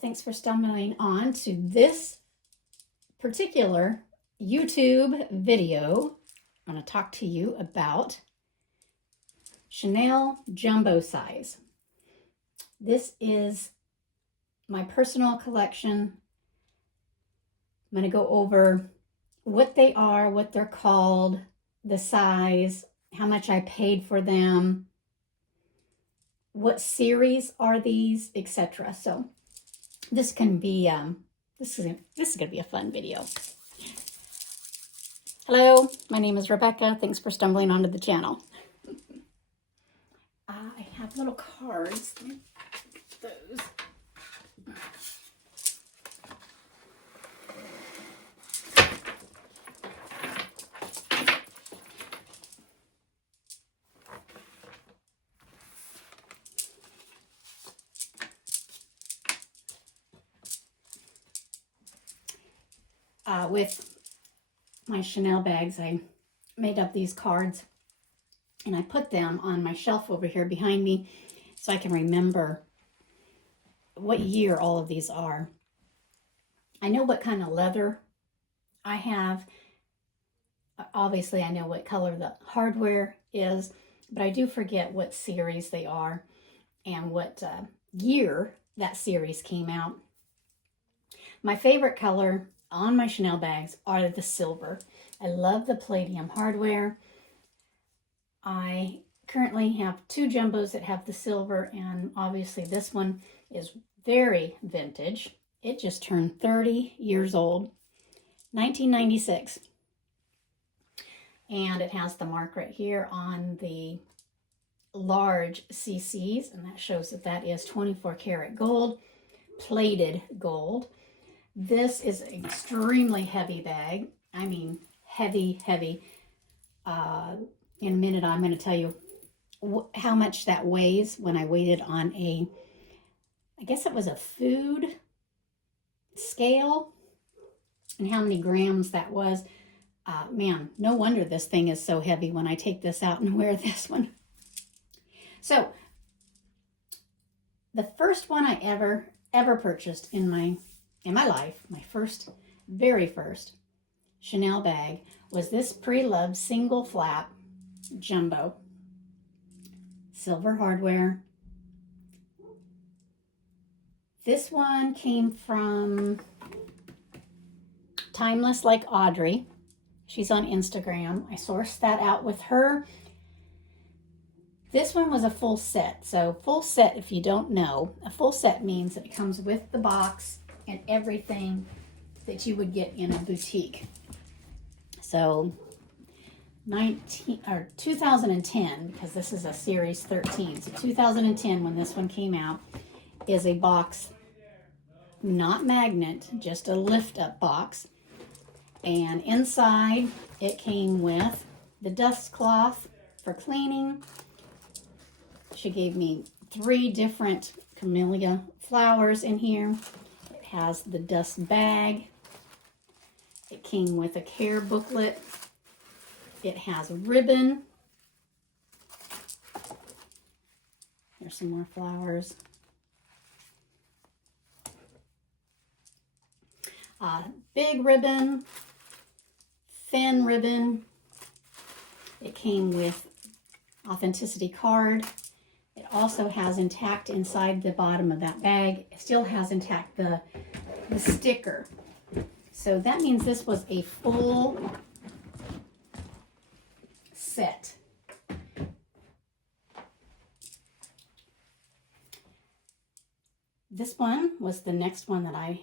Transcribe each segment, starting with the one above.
Thanks for stumbling on to this particular YouTube video. I'm going to talk to you about Chanel Jumbo Size. This is my personal collection. I'm going to go over what they are, what they're called, the size, how much I paid for them, what series are these, etc. So this can be this is going to be a fun video. Hello, my name is Rebecca. Thanks for stumbling onto the channel. I have little cards. Those. With my Chanel bags, I made up these cards and I put them on my shelf over here behind me so I can remember what year all of these are. I know what kind of leather I have. Obviously, I know what color the hardware is, but I do forget what series they are and what year that series came out. My favorite color on my Chanel bags are the silver. I love the palladium hardware. I currently have two jumbos that have the silver, and obviously this one is very vintage. It just turned 30 years old, 1996. And it has the mark right here on the large CCs, and that shows that that is 24 karat gold, plated gold. This is an extremely heavy bag. I mean, heavy, heavy. In a minute, I'm going to tell you how much that weighs when I weighed it on a, I guess it was a food scale, and how many grams that was. Man, no wonder this thing is so heavy when I take this out and wear this one. So, the first one I ever purchased in my life, my very first Chanel bag, was this pre-loved single flap jumbo. Silver hardware. This one came from Timeless Like Audrey. She's on Instagram. I sourced that out with her. This one was a full set. So full set, if you don't know, a full set means that it comes with the box and everything that you would get in a boutique. So 2010, because this is a series 13. So 2010, when this one came out, is a box, not magnet, just a lift up box. And inside it came with the dust cloth for cleaning. She gave me 3 different camellia flowers in here. It has the dust bag. It came with a care booklet. It has ribbon. There's some more flowers. Big ribbon, thin ribbon. It came with authenticity card. It also has intact inside the bottom of that bag. It still has intact the sticker. So that means this was a full set. This one was the next one that I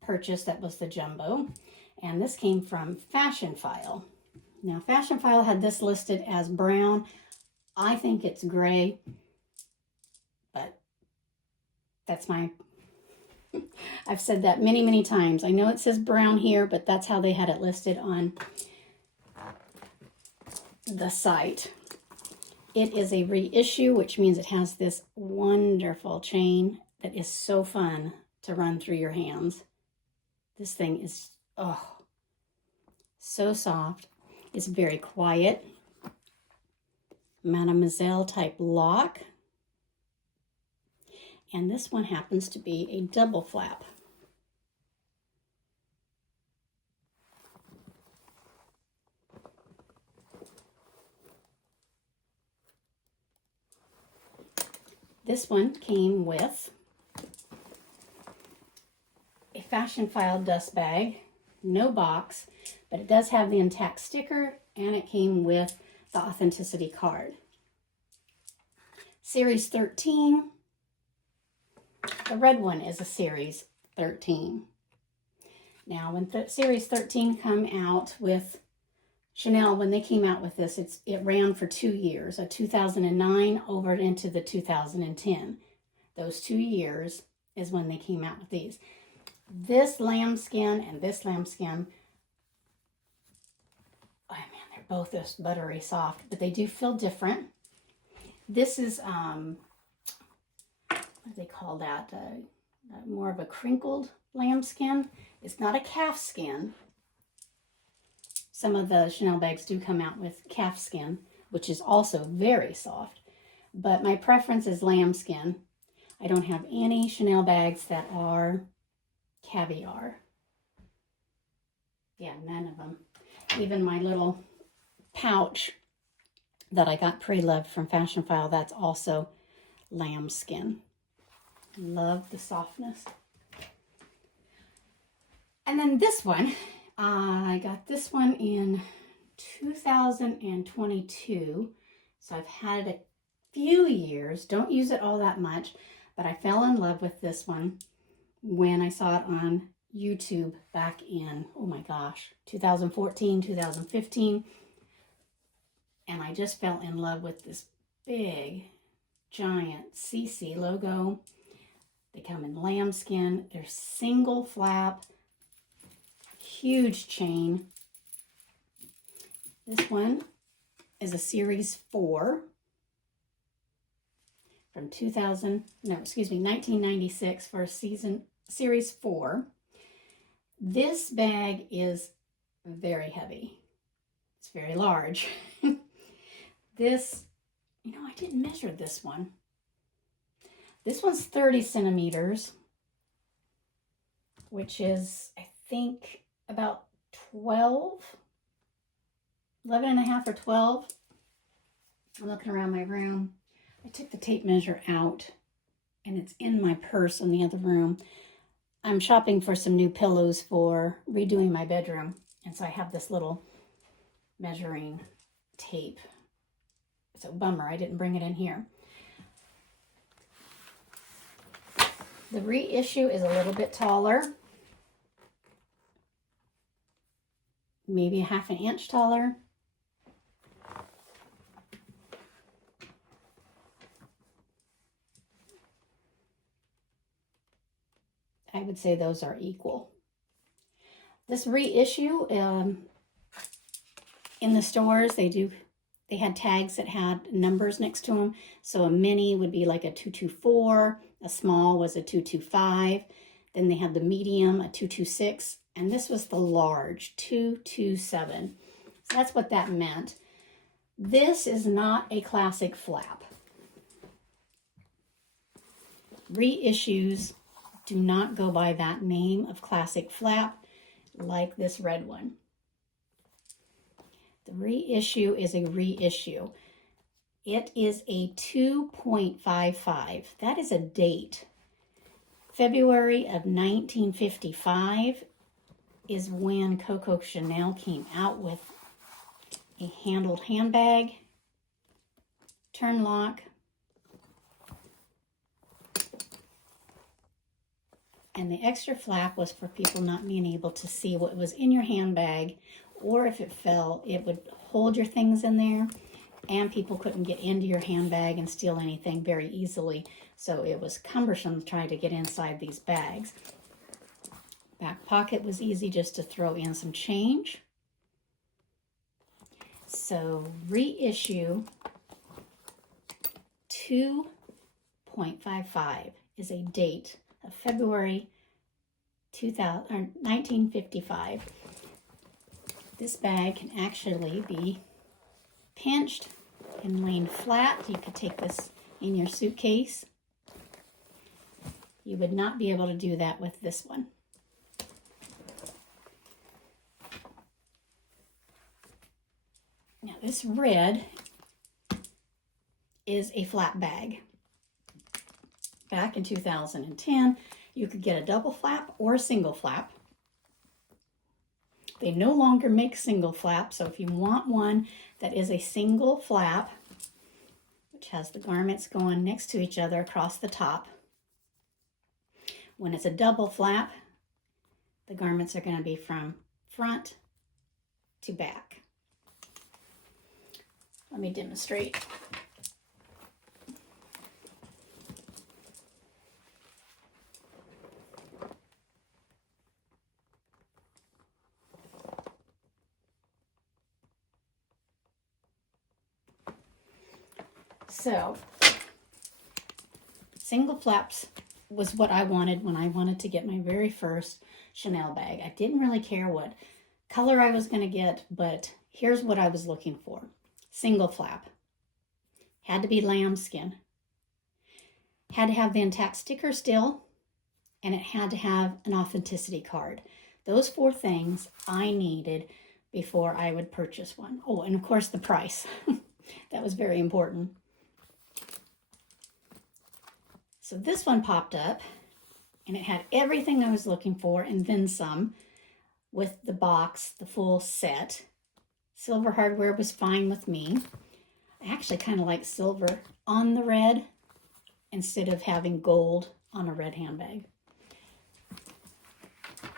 purchased. That was the jumbo, and this came from Fashion File. Now Fashion File had this listed as brown. I think it's gray, but that's my I've said that many times. I know it says brown here, but that's how they had it listed on the site. It is a reissue, which means it has this wonderful chain that is so fun to run through your hands. This thing is, oh, so soft. It's very quiet. Mademoiselle type lock. And this one happens to be a double flap. This one came with a fashion file dust bag, no box, but it does have the intact sticker, and it came with the authenticity card. Series 13. The red one is a Series 13. Now, when Series 13 come out with Chanel, when they came out with this, it ran for 2 years, a 2009 over into the 2010. Those 2 years is when they came out with these. This lambskin and this lambskin, oh man, they're both just buttery soft, but they do feel different. This is, what do they call that? More of a crinkled lambskin. It's not a calf skin. Some of the Chanel bags do come out with calf skin, which is also very soft. But my preference is lambskin. I don't have any Chanel bags that are caviar. Yeah, none of them. Even my little pouch that I got pre-loved from Fashion File, that's also lambskin. Love the softness. And then this one, I got this one in 2022. So I've had it a few years. Don't use it all that much, but I fell in love with this one when I saw it on YouTube back in, oh my gosh, 2014, 2015. And I just fell in love with this big, giant CC logo. They come in lambskin. They're single flap, huge chain. This one is a Series 4 from 1996 for Series 4. This bag is very heavy. It's very large. This, I didn't measure this one. This one's 30 centimeters, which is, I think, about 11 and a half or 12. I'm looking around my room. I took the tape measure out, and it's in my purse in the other room. I'm shopping for some new pillows for redoing my bedroom, and so I have this little measuring tape. So bummer, I didn't bring it in here. The reissue is a little bit taller. Maybe a half an inch taller. I would say those are equal. This reissue, in the stores, they had tags that had numbers next to them. So a mini would be like a 224, a small was a 225, then they had the medium, a 226, and this was the large, 227. So that's what that meant. This is not a classic flap. Reissues do not go by that name of classic flap like this red one. The reissue is a reissue. It is a 2.55. That is a date. February of 1955 is when Coco Chanel came out with a handled handbag, turn lock, and the extra flap was for people not being able to see what was in your handbag, or if it fell, it would hold your things in there, and people couldn't get into your handbag and steal anything very easily. So it was cumbersome to try to get inside these bags. Back pocket was easy just to throw in some change. So reissue 2.55 is a date of February 1955. This bag can actually be pinched and laid flat. You could take this in your suitcase. You would not be able to do that with this one. Now this red is a flap bag. Back in 2010, you could get a double flap or a single flap. They no longer make single flap, so if you want one that is a single flap, which has the garments going next to each other across the top, when it's a double flap, the garments are going to be from front to back. Let me demonstrate. So, single flaps was what I wanted when I wanted to get my very first Chanel bag. I didn't really care what color I was going to get, but here's what I was looking for. Single flap. Had to be lambskin. Had to have the intact sticker still, and it had to have an authenticity card. Those 4 things I needed before I would purchase one. Oh, and of course the price. That was very important. So this one popped up, and it had everything I was looking for and then some, with the box, the full set. Silver hardware was fine with me. I actually kind of like silver on the red instead of having gold on a red handbag.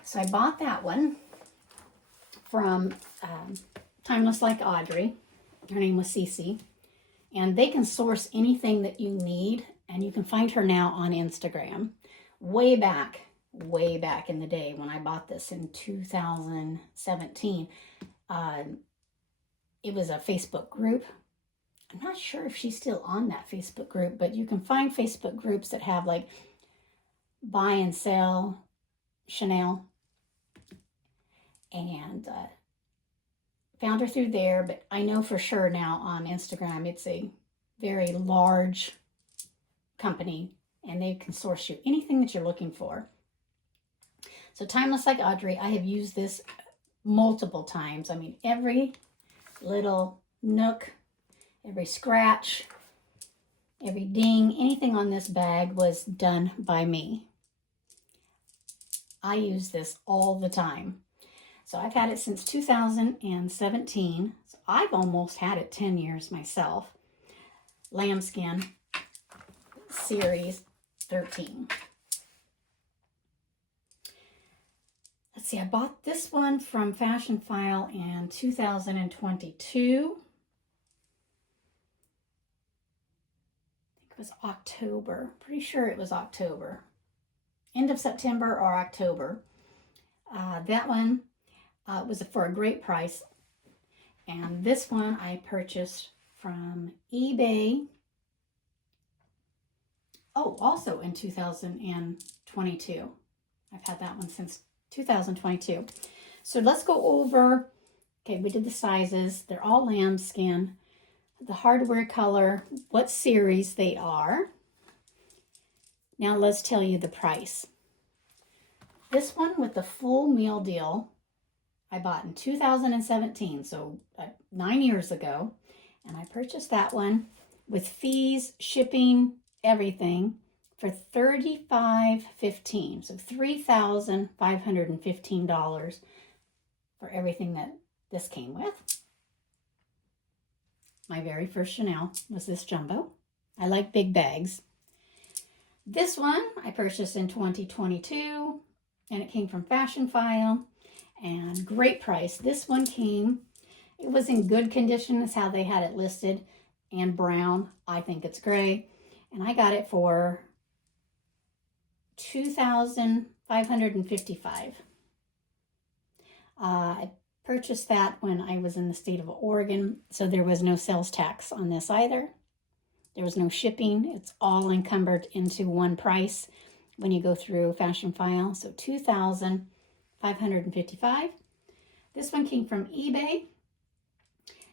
So I bought that one from Timeless Like Audrey. Her name was Cece. And they can source anything that you need, and you can find her now on Instagram. Way back in the day when I bought this in 2017, it was a Facebook group. I'm not sure if she's still on that Facebook group, but you can find Facebook groups that have like buy and sell Chanel. And found her through there, but I know for sure now on Instagram it's a very large company, and they can source you anything that you're looking for. So Timeless Like Audrey, I have used this multiple times. I mean, every little nook, every scratch, every ding, anything on this bag was done by me. I use this all the time. So I've had it since 2017. So I've almost had it 10 years myself. Lambskin Series 13. Let's see, I bought this one from Fashion File in 2022. It was October. Pretty sure it was October. End of September or October. That one was for a great price. And this one I purchased from eBay. Oh, also in 2022. I've had that one since 2022. So let's go over, okay, we did the sizes. They're all lambskin. The hardware color, what series they are. Now let's tell you the price. This one with the full meal deal, I bought in 2017, so 9 years ago. And I purchased that one with fees, shipping, everything for $35.15. So $3,515 for everything that this came with. My very first Chanel was this jumbo. I like big bags. This one I purchased in 2022, and it came from Fashion File, and great price. This one came, it was in good condition, is how they had it listed, and brown. I think it's gray. And I got it for $2,555. I purchased that when I was in the state of Oregon, so there was no sales tax on this either. There was no shipping. It's all encumbered into one price when you go through Fashion File. So $2,555. This one came from eBay,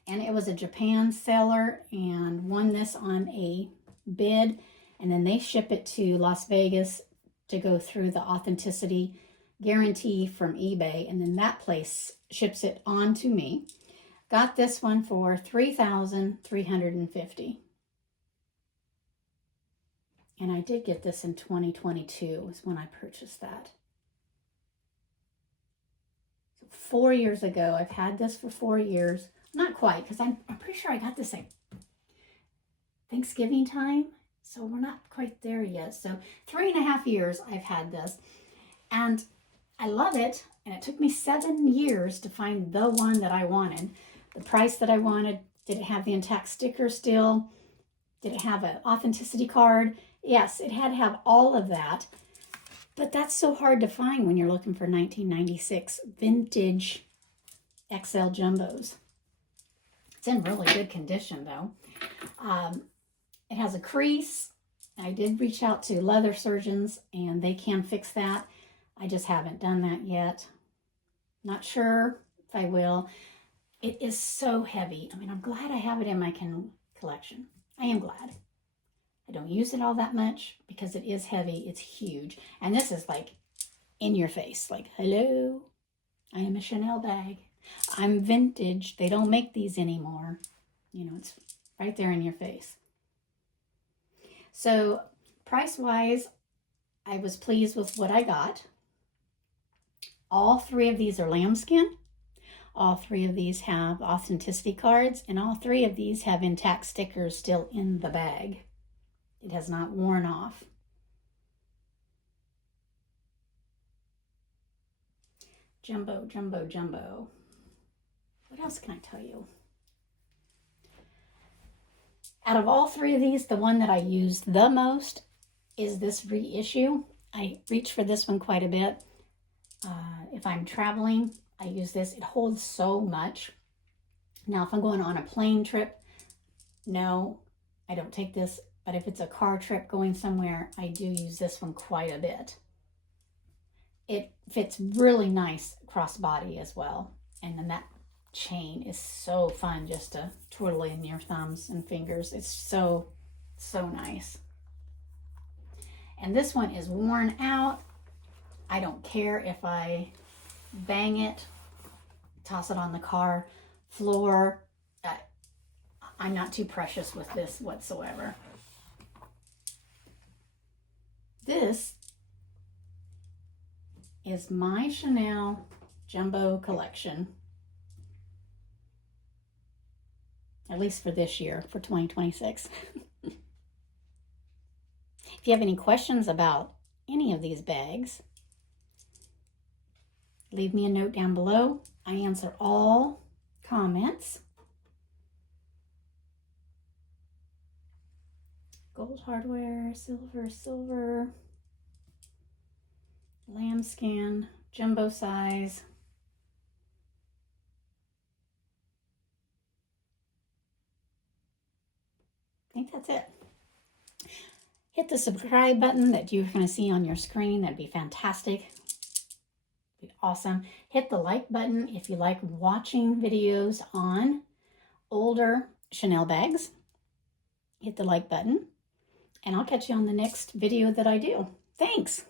and it was a Japan seller and won this on a bid, and then they ship it to Las Vegas to go through the authenticity guarantee from eBay, and then that place ships it on to me. Got this one for $3,350. And I did get this in 2022 is when I purchased that. So 4 years ago. I've had this for 4 years. Not quite, because I'm pretty sure I got this at Thanksgiving time. So we're not quite there yet. So 3.5 years I've had this. And I love it. And it took me 7 years to find the one that I wanted. The price that I wanted. Did it have the intact sticker still? Did it have an authenticity card? Yes, it had to have all of that. But that's so hard to find when you're looking for 1996 vintage XL jumbos. It's in really good condition though. It has a crease. I did reach out to leather surgeons and they can fix that. I just haven't done that yet. Not sure if I will. It is so heavy. I mean, I'm glad I have it in my collection. I am glad. I don't use it all that much because it is heavy. It's huge. And this is like in your face. Like, hello, I am a Chanel bag. I'm vintage. They don't make these anymore. You know, it's right there in your face. So price-wise, I was pleased with what I got. All 3 of these are lambskin. All 3 of these have authenticity cards, and all 3 of these have intact stickers still in the bag. It has not worn off. Jumbo, jumbo, jumbo. What else can I tell you? Out of all 3 of these, the one that I use the most is this reissue. I reach for this one quite a bit. If I'm traveling, I use this. It holds so much. Now, if I'm going on a plane trip, no, I don't take this. But if it's a car trip going somewhere, I do use this one quite a bit. It fits really nice crossbody as well. And then that chain is so fun just to twirl in your thumbs and fingers. It's so, so nice. And this one is worn out. I don't care if I bang it, toss it on the car floor. I'm not too precious with this whatsoever. This is my Chanel Jumbo collection. At least for this year, for 2026. If you have any questions about any of these bags, leave me a note down below. I answer all comments. Gold hardware, silver, lambskin, jumbo size. I think that's it. Hit the subscribe button that you're going to see on your screen. That'd be fantastic. Be awesome. Hit the like button if you like watching videos on older Chanel bags. Hit the like button, and I'll catch you on the next video that I do. Thanks.